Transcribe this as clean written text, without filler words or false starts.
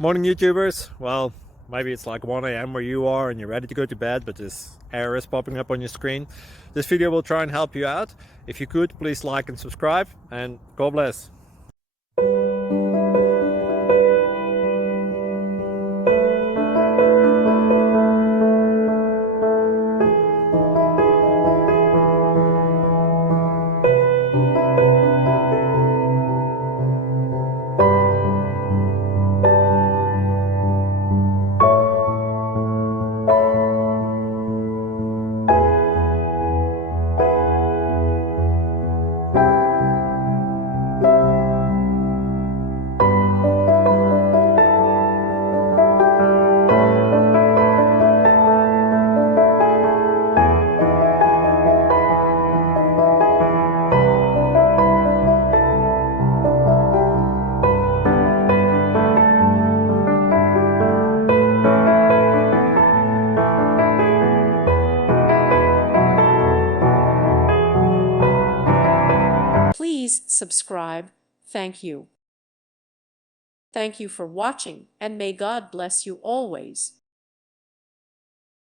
Morning YouTubers. Well, maybe it's like 1 a.m. where you are and you're ready to go to bed, but this error is popping up on your screen. This video will try and help you out. If you could, please like and subscribe, and God bless. Please subscribe. Thank you. Thank you for watching, and may God bless you always.